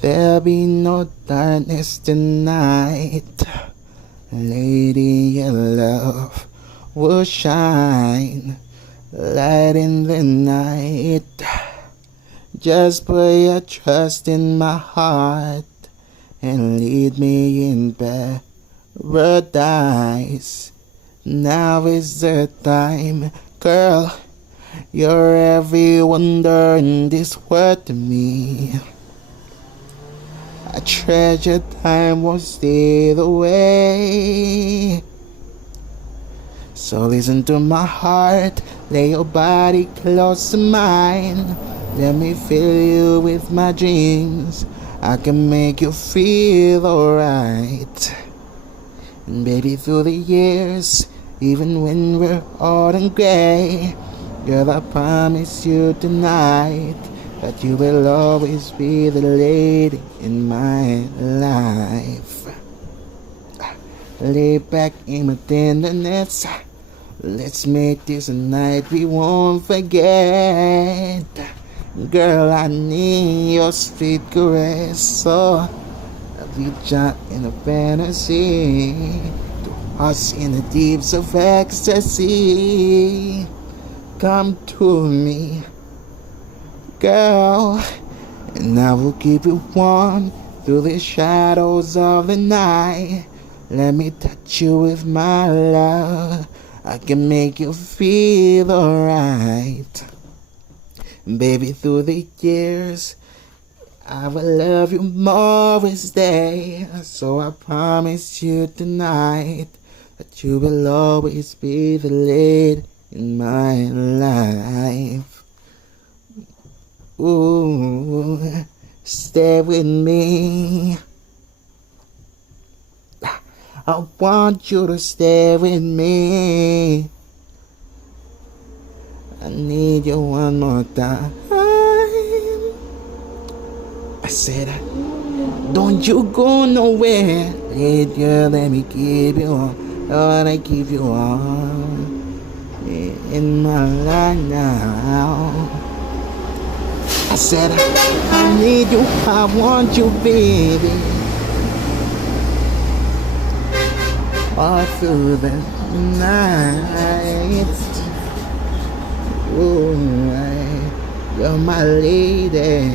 There'll be no darkness tonight. Lady, your love will shine, light in the night. Just put your trust in my heart and lead me in paradise. Now is the time, girl. You're every wonder in this world to me. I treasure time won't steal away. So listen to my heart, lay your body close to mine. Let me fill you with my dreams. I can make you feel alright. And baby, through the years, even when we're old and gray, girl, I promise you tonight that you will always be the lady in my life. Lay back in my tenderness. Let's make this a night we won't forget. Girl, I need your sweet caress. So I reach out in a fantasy to us in the deeps of ecstasy. Come to me, girl, and I will keep you warm through the shadows of the night. Let me touch you with my love. I can make you feel alright. Baby, through the years, I will love you more each day. So I promise you tonight that you will always be the lady in my life. Ooh, stay with me. I want you to stay with me. I need you one more time. I said, don't you go nowhere. Hey girl, let me keep you on. Lord, I keep you on in my life now. I said, I need you, I want you, baby. All through the night. Ooh, you're my lady.